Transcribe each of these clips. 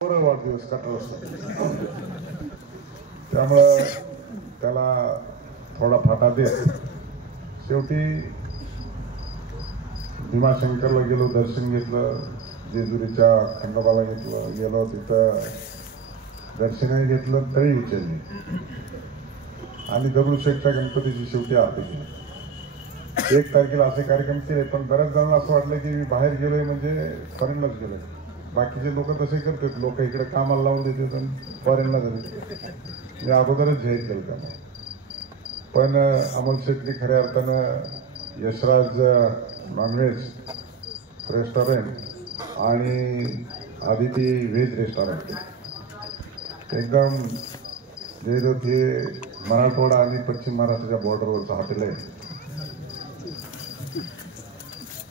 वाढदिवस 18 वाजता, त्यामुळं त्याला थोडा फाटा देत शेवटी भीमाशंकरला गेलो, दर्शन घेतलं, जेजुरीच्या खंडोबाला गेलो, तिथं दर्शनही घेतलं, तळी उचलली आणि दगडूशेठच्या गणपतीची शेवटी आरती केली. 1 तारखेला असे कार्यक्रम केले, पण बऱ्याच जणांना असं वाटलं की मी बाहेर गेलोय म्हणजे फॉरेनलाच गेलोय. बाकीचे लोक तसे करतात, लोक इकडे कामाला लावून देतात आणि फॉरेनला जातात. मी अगोदरच जाहीर केलं त्यांना. पण अमोल शेट्टी खऱ्या अर्थानं यशराज नॉनव्हेज रेस्टॉरंट आणि आदिती व्हेज रेस्टॉरंट एकदम जे मराठवाडा आणि पश्चिम महाराष्ट्राच्या बॉर्डरवरचं हॉटेल आहे.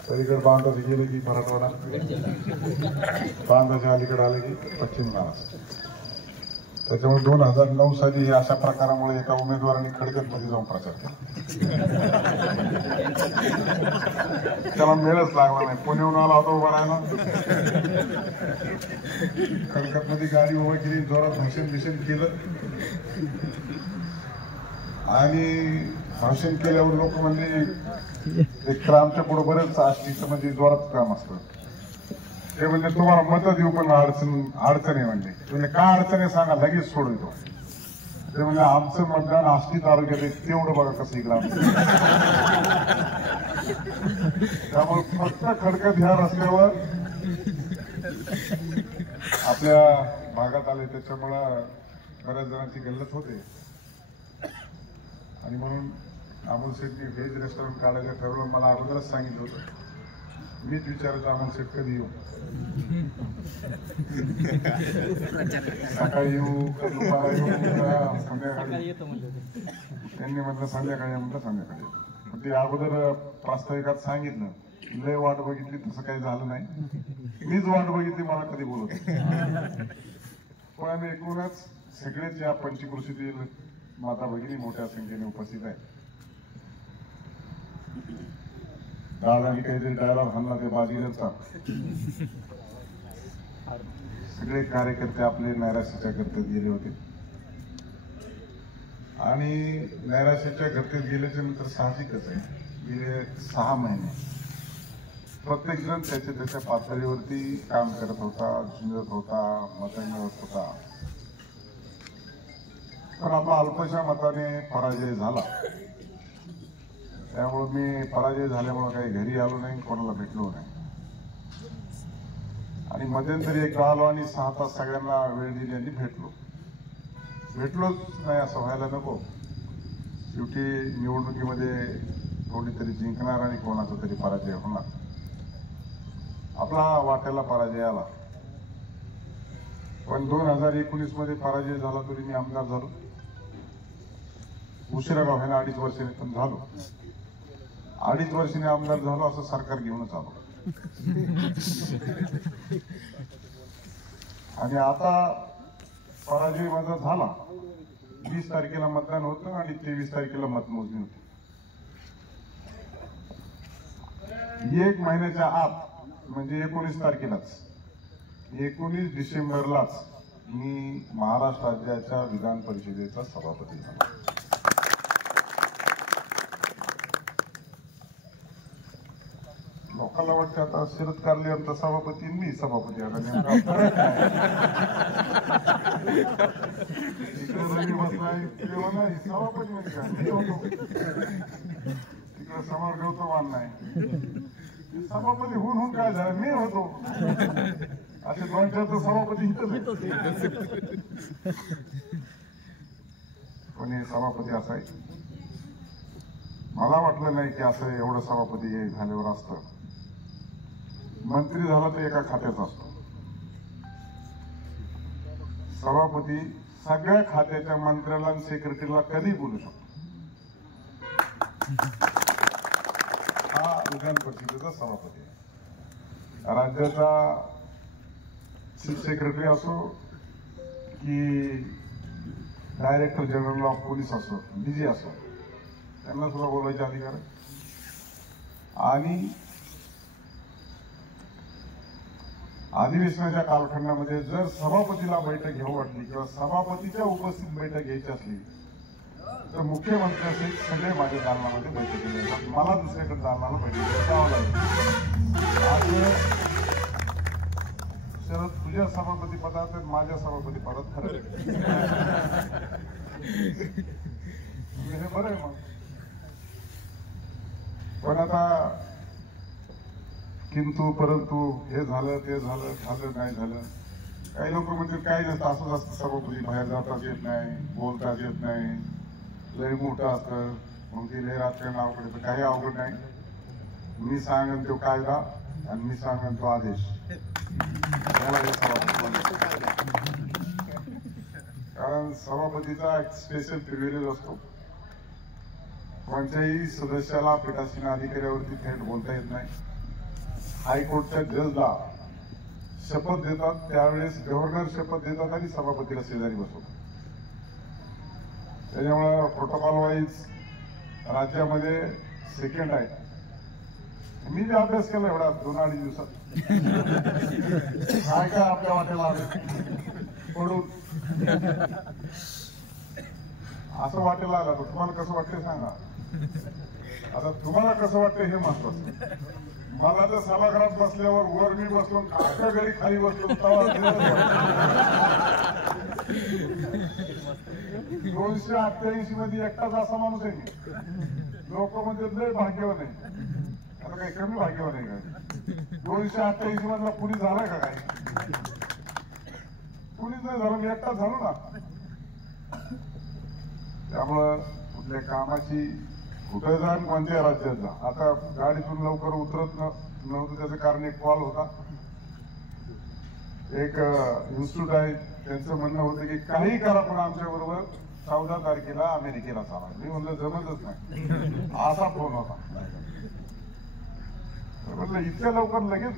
पलीकडे बांधाचे गेले की मराठवाडा, बांधाच्या अलीकडे आले की पश्चिम महाराष्ट्र. त्याच्यामुळे 2009 साली अशा प्रकारामुळे एका उमेदवाराने खडकतमध्ये जाऊन प्रचार केला. त्याला मेळच लागला नाही. पुण्याहून आला होता उभा राहायला, खडकतमध्ये गाडी उभा केली, जोरात भाषण केलं आणि भाषण केल्यावर लोक म्हणजे एक आमच्या पुढे बरेच आष्टीचं म्हणजे जोरात काम असतं. ते म्हणजे तुम्हाला मत देऊ पण अडचण आहे. म्हणजे तुम्ही काय अडचण आहे सांगा, लगेच सोडवतो. ते म्हणजे आमचं मतदान आष्टी तालुक्यात आहे, तेवढं बघा कसं इकडं. त्यामुळे फक्त खडकत ह्या रस्त्यावर आपल्या भागात आले, त्याच्यामुळं बऱ्याच जणांची गल्लत होते आणि म्हणून अमोल शेट्टी व्हेज रेस्टॉरंट काढायला ठरवलं. मला अगोदरच सांगितलं होतं. मीच विचारायचं अमोल शेट कधी येऊ, सकाळी येऊ का दुपारी येऊ, संध्याकाळी. त्यांनी म्हटलं संध्याकाळी, म्हटलं संध्याकाळी. ते अगोदर प्रास्ताविकात सांगितलं, लय वाट बघितली, तसं काही झालं नाही. मीच वाट बघितली, मला कधी बोलत. पण एकूणच सगळेच या पंचकृषीतील माता भगिनी मोठ्या संख्येने उपस्थित आहे. दादानी काहीतरी डायलॉग हाणला ते बाजीगरचा. सगळे कार्यकर्ते आपले नैराश्याच्या गर्तेत गेले होते आणि नैराश्याच्या गर्तेत गेल्याच्या नंतर साहजिकच आहे, गेले 6 महिने प्रत्येक जण त्याच्या पातळीवरती काम करत होता, झुंजत होता, मतं मिळवत होता. पण आपला अल्पशा मताने पराजय झाला. त्यामुळे मी पराजय झाल्यामुळे काही घरी आलो नाही, कोणाला भेटलो नाही आणि मध्यंतरी एकदा आलो आणि 6 तास सगळ्यांना वेळ दिली आणि भेटलोच नाही असं व्हायला नको. शेवटी निवडणुकीमध्ये कोणीतरी जिंकणार आणि कोणाचा तरी पराजय होणार. आपला वाट्याला पराजय आला, पण 2019 मध्ये पराजय झाला तरी मी आमदार झालो. उशिरा का व्हायला 2.5 वर्षांनी पण झालो. 2.5 वर्षांनी आमदार झालो, असं सरकार घेऊनच आलो. आणि आता पराजय माझा झाला. 20 तारखेला मतदान होतं आणि 23 तारखेला मतमोजणी होती. 1 महिन्याच्या आत म्हणजे 19 तारखेलाच, 19 डिसेंबरलाच मी महाराष्ट्र राज्याच्या विधान परिषदेचा सभापती झालो. लोकांना वाटतं आता शरद कारले सभापती, मी सभापती. आता सभापती म्हणजे तिकडे समोर गौतमान नाही, सभापती होऊन काय झालं, मी होतो. असे 2-4 सभापती इथं. पण हे सभापती असाय, मला वाटलं नाही की असं एवढं सभापती झाल्यावर असतं. मंत्री झाला तर एका खात्याचा असतो, सभापती सगळ्या खात्याच्या मंत्र्याला आणि सेक्रेटरीला कधी बोलू शकतो. हा विधान परिषदेचा सभापती आहे. राज्याचा चीफ सेक्रेटरी असो की डायरेक्टर जनरल ऑफ पोलीस असो, डीजी असो, त्यांना सुद्धा बोलायचे अधिकार आहे. आणि अधिवेशनाच्या कालखंडामध्ये जर सभापतीला बैठक घेऊ वाटली किंवा सभापतीच्या उपस्थित बैठक घ्यायची असली तर मुख्यमंत्र्यांसहित सगळे माझ्या दालनामध्ये बैठकीला येतात. मला दुसऱ्याकडे दालनाला बैठकीला जावं लागेल. आज शरद तुझ्या सभापती पदात माझ्या सभापती पदात खरं हे बरं आहे. मग पण आता किंतु परंतु हे झालं ते झालं नाही झालं. काही लोक म्हणजे काय नसतं, असंच असतं. सभापती बाहेर जाताच येत नाही, बोलताच येत नाही, लय मोठं असतं, मग ती लय राजकारण अवघड येतं. काही अवघड नाही. मी सांगेन तो कायदा आणि मी सांगेन तो आदेश. कारण सभापतीचा एक स्पेशल प्रिव्हिलेज असतो. कोणत्याही सदस्याला पीठासीन अधिकाऱ्यावरती थेट बोलता येत नाही. हायकोर्टच्या जजला शपथ देतात त्यावेळेस गव्हर्नर शपथ देतात आणि सभापतीला शेजारी बसवतात. त्याच्यामुळे प्रोटोकॉल वाईज राज्यामध्ये सेकंड आहे. मी जे अभ्यास केला एवढा 2-2.5 दिवसात काय आपल्या वाटेला पडून असं वाटेला आला. तुम्हाला कसं वाटतं सांगा. आता तुम्हाला कसं वाटतं हे महत्वाचं. मला तर सभागृहात बसल्यावर वर मी बसलो, आमच्या घरी खाली बसलो, 288 मध्ये एकटाच असा माणूस आहे मी. लोक म्हणजे लय भाग्यवान आहे. आता काही कमी भाग्यवान आहे का? 288 मधला कुणी झालाय का? काय कुणीच नाही झालं. मी एकटाच झालो ना. त्यामुळं कुठल्या कामाची कुठे जा आणि कोणत्या राज्यात जा. आता गाडीतून लवकर उतरत नव्हतं. त्याचं कारण एक कॉल होता. एक इन्स्टिट्यूट आहे, त्यांचं म्हणणं होतं की काही करा पण आमच्या बरोबर 14 तारखेला अमेरिकेला चाला. मी म्हणलं जमतच नाही. असा फोन होता. म्हणलं इतक्या लवकर लगेच